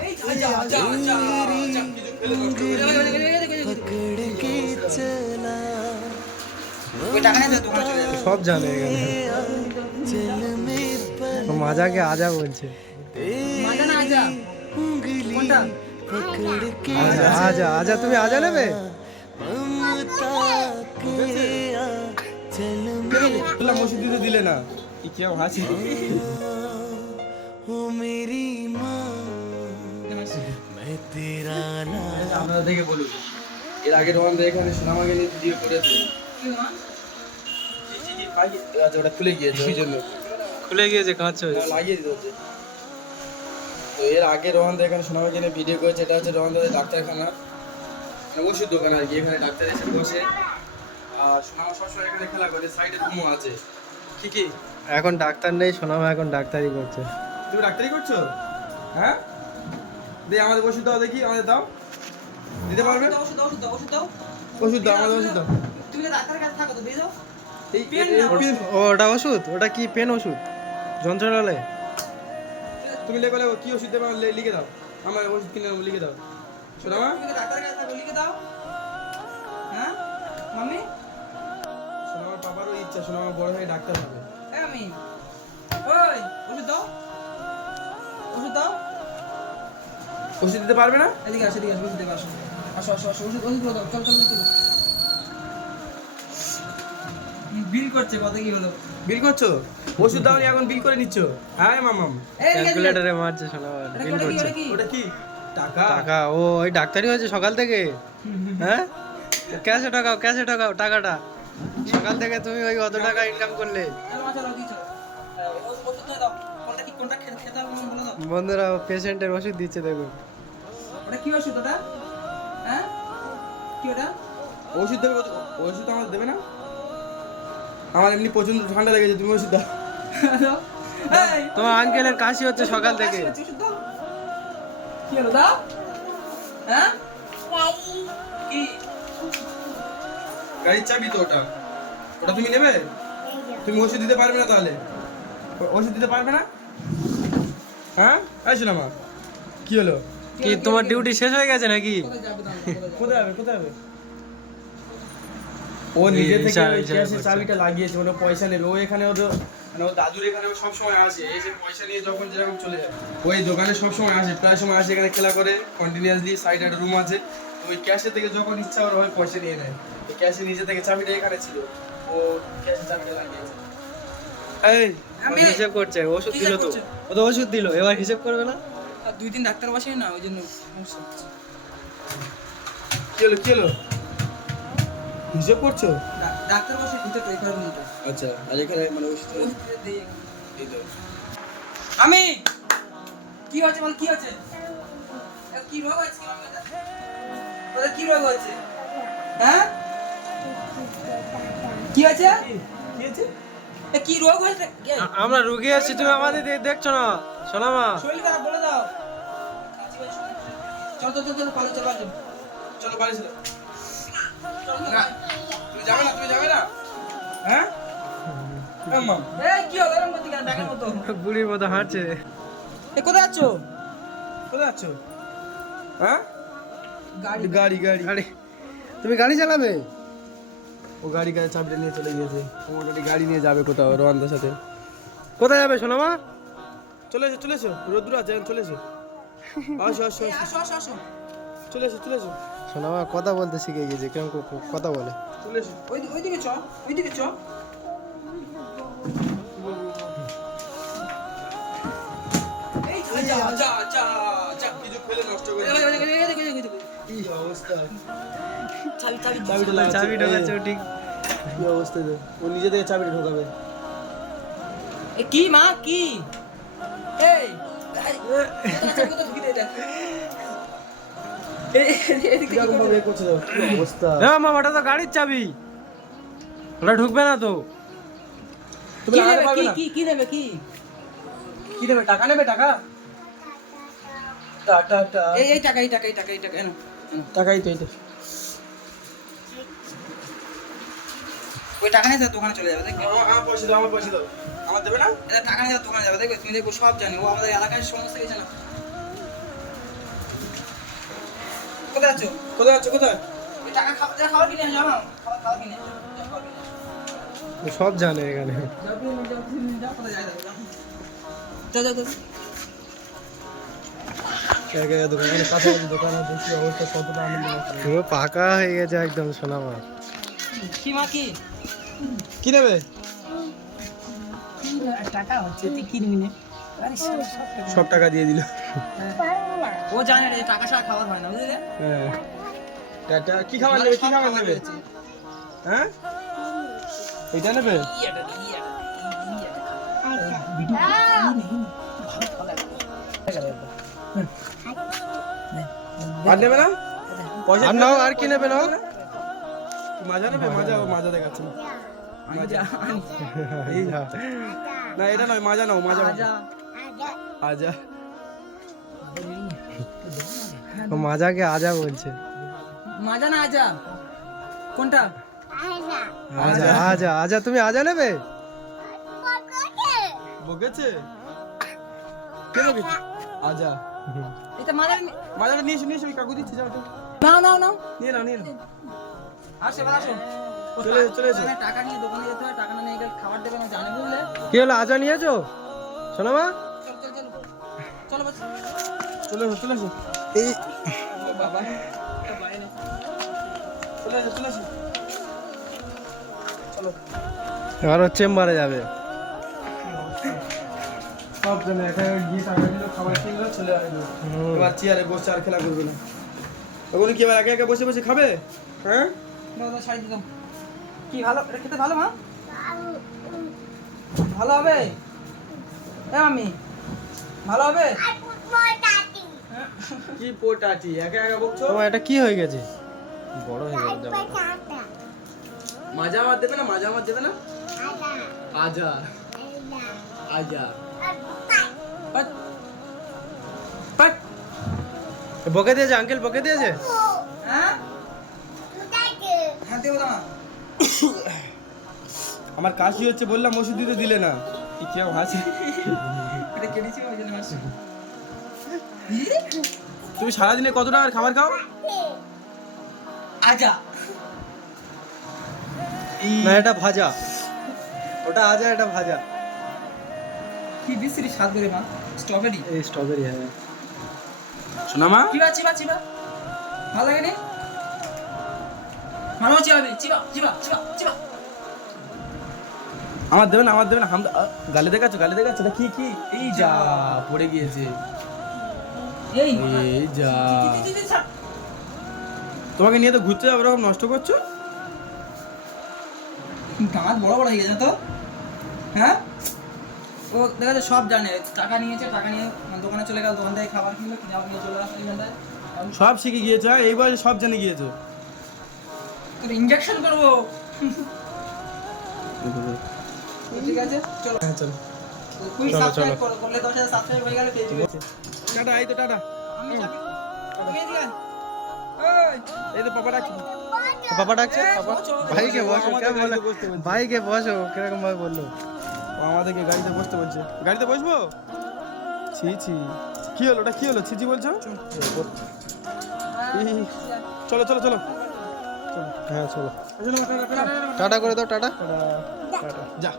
এই যা যা যা যা কিছু ফেলে নষ্ট করে पकड़ के चला ওই টাকা নিয়ে দোকানে চলে যাবে। সব জানে এখানে चल में पर ও মাজাকে আজা বলছে মাজা না আজা কোনটা पकड़ के আজা আজা আজা তুমি আজা নেবে ममता के चल में মসজিদে দিলে না কি কেউ হাসি हो मेरी माँ मैं तेरा लाल আপনারা দেখে বলুন এর আগে রোহানদা এখানে সোনামাকে নিয়ে ভিডিও করেছে আচ্ছা ওটা খুলে গিয়েছে ওই জন্য খুলে গিয়েছে কাঁচ হয়ে লাগিয়ে দিতে হচ্ছে তো এর আগে রোহানদা এখানে সোনামাকে নিয়ে ভিডিও করেছে এটা হচ্ছে রোহানদাদের ডাক্তারখানা মানে ওষুধ দোকান আর কি এখানে ডাক্তার এসে বসে আর সোনামা সবসময় এখানে খেলা করে সাইডে রুমও আছে কি কি এখন ডাক্তার নেই সোনামা এখন ডাক্তারি করছে তুমি ডাক্তারি করছো হ্যাঁ দে আমাদের ওষুধ দাও দেখি আমাদের দাও দিতে পারবে ওষুধ দাও ওষুধ দাও ওষুধ দাও ওষুধ দাও আমাদের ওষুধ দাও তুমি তো ডাক্তারের কাছে থাকো তো দিয়ে দাও এই পেন এই দাও। পেন ও ওটা ওষুধ ওটা কি পেন ওষুধ যন্ত্রণা হলে তুমি লেখো লেখো কি ওষুধ দেবে আমার লিখে দাও আমার ওষুধ কিনে নেবো লিখে দাও সোনামা তুমি তো ডাক্তারের কাছে থাকো লিখে দাও হ্যাঁ মাম্মি সোনামার পাপারও ইচ্ছা সোনামা বড় হয়ে ডাক্তার হবে এই আমি ওই ওষুধ দাও ওষুধ দাও ওষুধ দিতে পারবে না এদিকে আসো এদিকে আসো ওষুধ দেবে আসো আসো আসো আসো ওষুধ ওষুধ দাও চল চল চল বিল করছে কত কি হলো বিল করছো ওষুধ দাও নি এখন বিল করে নিচ্ছ হ্যাঁ মামাম এই এদিকে ক্যালকুলেটরে মারছে সোনামা এটা বিল কি, করছে এটা কি ওটা কি টাকা টাকা ও ওই ডাক্তারি হয়েছে সকাল থেকে হ্যাঁ ক্যাশে টাকাও টাকাটা সকাল থেকে তুমি ওই অত টাকা ইনকাম করলে চলো মা চলো দিছো ওষুধ দিয়ে দাও কোনটা খেতে হবে বলো দাও বন্ধুরা পেশেন্টের ওষুধ দিচ্ছে দেখুন ওটা কি ওষুধ ওটা হ্যাঁ কি ওটা ওষুধ দেবে ওষুধ আমার দেবে না আমার এমনি প্রচন্ড ঠান্ডা লেগেছে তুমি ওষুধ দাও এই তোমার আঙ্কেলের কাশি হচ্ছে সকাল থেকে ওষুধ দাও কি হলো দাও হ্যাঁ কি গাড়ির চাবি তো ওটা ওটা তুমি নেবে তুমি ওষুধ দিতে পারবে না তাহলে ওষুধ দিতে পারবে না হ্যাঁ আসো না মা কি হলো কি তোমার ডিউটি শেষ হয়ে গেছে নাকি কোথায় যাবে দাও কোথায় হবে কোথায় হবে ও নিজে থেকে ইশারা ক্যাশের করছে। চাবিটা লাগিয়েছে ওটা পয়সা নেবে ও এখানে ওদের মানে ও দাদুর এখানে সব সময় আসে এসে পয়সা নিয়ে যখন যেরকম চলে যায় ওই দোকানে সব সময় আসে প্রায় সময় আসে এখানে খেলা করে কন্টিনিউয়াসলি সাইডে একটা রুম আছে তো ওই ক্যাশে থেকে যখন ইচ্ছা ওর হয় পয়সা নিয়ে নেয় তো ক্যাশে নিজে থেকে চাবিটা এখানে ছিল ও ক্যাশের চাবিটা লাগিয়েছে এই আমি- হিসেব করছে ওষুধ হিসেব দিল তো করছে। ও তো ওষুধ দিল এবার হিসেব করবে না আর 2 দিন ডাক্তার বসে না ওই জন্য সমস্যা হচ্ছে। কি হলো কি হলো হিসেব করছো ডাক্তার বসে ভিতরে তো এই কারণে এটা আচ্ছা আর এখানে মানে ওষুধ ওষুধ দিয়ে এই তো আমি কি হচ্ছে বল কি হচ্ছে কি রোগ হচ্ছে তোদের কি রোগ হচ্ছে হ্যাঁ কি হচ্ছে কি হয়েছে এ কি রোগ হয়েছে কি? আমরা রুগী আছি তুমি আমাদের দেখছো না সোনামা শরীর খারাপ বলে দাও চল চল চল চল পালে চল চল চলো বাড়ি চলো না তুমি যাবে না তুমি যাবে না হ্যাঁ মাম এই কি হলো এরকম করতে কেন ডাকের মতো বুড়ির মতো হাঁটছে এ কোথায় যাচ্ছ কোথায় যাচ্ছ হ্যাঁ গাড়ি গাড়ি গাড়ি আরে তুমি গাড়ি চালাবে ও গাড়ি গাড়ি চাবিটা নিয়ে চলে গিয়েছে ও অলরেডি গাড়ি নিয়ে যাবে কোথাও রোহানদার সাথে কোথায় যাবে সোনামা চলে এসো রোদ্দুর আছে এখন চলে এসো আসো আসো এই, আসো আসো আসো আসো চলে এসো সোনামা কথা বলতে শিখে গেছে কেমন কথা বলে চলে এসো ওইদিকে চ ওইদিকে চ এই যা যা যা যা কিছু ফেলে নষ্ট করে কি অবস্থা চাবিটা লাগাচ্ছে। চাবি ঢোকাচ্ছে ও ঠিক কি অবস্থা রে? ও নিজে থেকে চাবিটা ঢোকাবে এ কি মা কি এই কোথা ঢুকি দে এটা এদিকে কিরকম ভাবে এ করছে দেখো, কি অবস্থা হ্যাঁ মামা ওটা তো গাড়ির চাবি ওটা ঢুকবে না তো তুমি কি লাগাতে নেবে পারবে না কি নেবে কি কি নেবে টাকা নেবে টাকা টাকা এই টাকা এনো টাকাই তো এইটা ওই টাকা নিয়ে যা দোকানে চলে যাবে দেখবে আমার পয়সা দাও আমার দেবে না এটা টাকা নিয়ে যা দোকানে যাবে দেখবে তুমি দেখো সব জানি ও আমাদের এলাকার সমস্যা গেছে না কোথায় আছো? কোথায় যাচ্ছ কোথায়? এই টাকা খাবার কিনে এনে যাও না। খাবার কিনে এনে যাও, খাবার কিনে এনে যাও। সব জানে এখানে। যাও, যাও, কোথায় যাই দেখো, যাও। যাও, যাও, যাও। দোকানের কাছাকাছি দোকানে দেখছি অবস্থা কতটা আনন্দ লাগছে। পুরো পাকা হয়ে গেছে একদম সোনা মা। কি মা কি? কি নেবে? টাকা হচ্ছে তুই কিনবি না। আরে সব টাকা দিয়ে দিল। ও জানে রে টাকা ছাড়া খাবার হয় না বুঝলি? হ্যাঁ কি খাবার নেবে? কি খাবার নেবে? হ্যাঁ এটা নেবে? আর নেবে না? পয়সা আর নাও, আর কি নেবে নাও? মাজা নেবে? মাজা ও মাজা দেখাচ্ছে না। মাজা এই না এটা নয়, মাজা নাও, মাজা মাজা আজা। ও মাজাকে আজা বলছে। মাজা না আজা কোনটা? আজা আজা আজা, তুমি আজা নেবে? বকেছে কে বকেছে? আজা এটা মাজা মাজাটা নিয়ে এসো, নিয়ে এসো, ওই কাকু দিচ্ছে, যাও তো নাও নাও নাও। নিয়ে নাও, নিয়ে নাও। আসো এবার আসো। চলে এসো। টাকা নিয়ে দোকানে যেতে হয়, টাকা না নিয়ে গেলে খাবার দেবে না জানে বুঝলে? কি হলো, আজা নিয়েছো সোনা মা? চলো চলো চলো চলো বাচ্চা। চলে এসো, চলে এসো, এই ও বাবা এটা বাইরে চলে এসো, চলে এসো। এবার ওর চেম্বারে যাবে। সব জানে এখানে গিয়ে টাকা দিল, খাবার কিনলো, চলে আসলো। এবার চেয়ারে বসে আর খেলা করবে না। ওগুলো কি এবার একা একা বসে বসে খাবে? হ্যাঁ দাদা ছাড়ি দিলাম। কি ভালো, এটা খেতে ভালো মা? ভালো হবে? হ্যাঁ আমি ভালো হবে? কি পোটাটি একা একা বকছো? তোমার এটা কি হয়ে গেছে? বড় হয়ে গেছে জামাটা। মাজা আমার দেবে না? মাজা আমার দেবে না? আজা আজা পাট পাট। বকে দিয়েছে আঙ্কেল, বকে দিয়েছে। হ্যাঁ হ্যাঁ দেবো না। আমার কাশি হচ্ছে, বললাম ওষুধ দিতে দিলে না। কি কেউ হাসি? এটা কেটেছি ওই জন্য মাসি। তুমি সারাদিনে কত টাকার খাবার খাও? আজা না এটা ভাজা, ওটা আজা, এটা ভাজা। কি বিশ্রী স্বাদ করে মা। স্ট্রবেরি এই স্ট্রবেরি। হ্যাঁ শোনা মা, চিবা চিবা চিবা। ভালো লাগে নি? ভালো চিবাবি, চিবা চিবা চিবা চিবা। আমার দেবে না, আমার দেবে না। গালে দেখাচ্ছ, গালে দেখাচ্ছ। এটা কি কি? এই যা পড়ে গিয়েছে। এই এই যা, জি, জি, জি, ছাড়। তোমাকে নিয়ে তো ঘুরতে যাবো, এরকম নষ্ট করছো। দাঁত বড় বড় হয়ে গেছে তো। হ্যাঁ ও দেখা যাচ্ছে সব জানে। টাকা নিয়েছে, টাকা নিয়ে দোকানে চলে গেল, দোকান থেকে খাবার কিনলো, কিনে আবার নিয়ে চলে আসলো এখানটায়। সব শিখে গিয়েছো, হ্যাঁ? এই বয়সে সব জেনে গিয়েছো। তোর ইনজেকশন করবো। ঠিক আছে চলো। হ্যাঁ চলো। কুইক চলো, সাবস্ক্রাইব চলো। করলে 10,000 সাবস্ক্রাইব হয়ে গেলে পেয়ে যাবে। টাটা, এই তো টাটা। আমি যাবি ওকে দিয়ে এই তো পাপা ডাকছে। পাপা ডাকছে। পাপা ভাইকে বসো, আমাদের কে বলে? গাড়িতে বসতে বলছে। ভাইকে বসো, কিরকম ভাবে বললো? ও আমাদেরকে গাড়িতে বসতে বলছে। গাড়িতে বসবো? ছি ছি, কি হলো? ওটা কি হলো? ছি ছি বলছো? চলো চলো চলো। হ্যাঁ চলো, টাটা করে দাও, টাটা। যা।